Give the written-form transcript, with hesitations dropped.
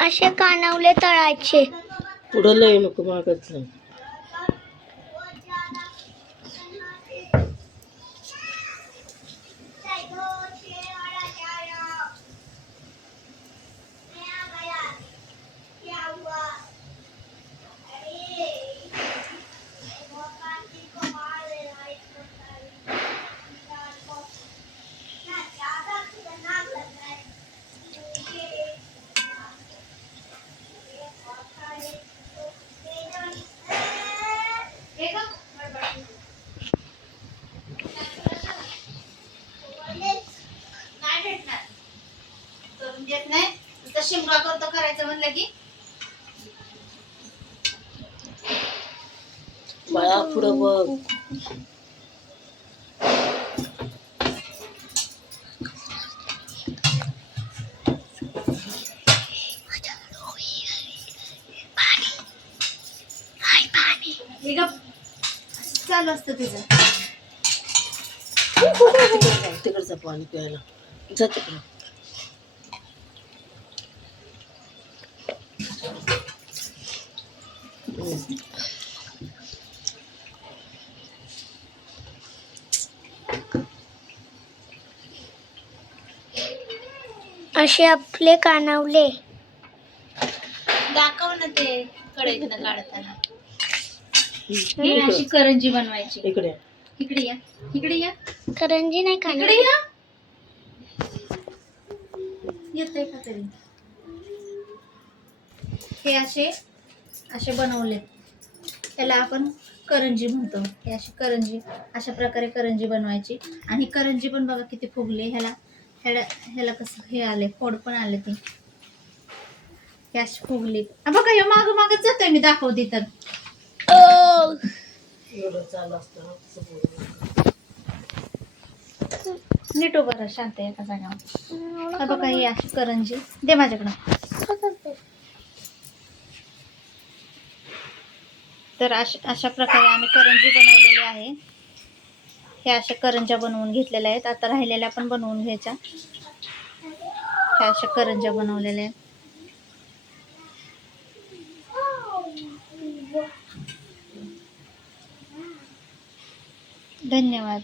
असे कानवले तळायचे. पुढं लय नको मागच. देत नाही तर शिमगा करतो करायचं म्हणलं की बाळा पुढं बघ. चालू असतं तुझं. तिकडचं पाणी प्यायला जाते पण. असे आपले कानवले. दाखव ना ते कढईतनं काढताना. ही अशी करंजी बनवायची. इकडे इकडे या, इकडे या, करंजी नाही इकडे खाणार. या. येतंय का तरी? हे असे असे बनवले, त्याला आपण करंजी म्हणतो. हे अशी करंजी, अशा प्रकारे करंजी बनवायची. आणि करंजी पण बघा किती फुगले. ह्याला कसं हे आले, फोड पण आले. ते हे अशी फुगली. बघा हे माग मागच जातोय, मी दाखवते तर. एवढं चालू असतं. नीट उभं राहा, शांत एका जागावर. बघा ही अशी करंजी दे माझ्याकडं. तर अशा प्रकारे आम्ही करंजी बनवलेली आहे. हे अशा करंज्या बनवून घेतलेल्या आहेत. आता राहिलेल्या पण बनवून घ्यायच्या. ह्या अशा करंज्या बनवलेल्या आहेत. धन्यवाद.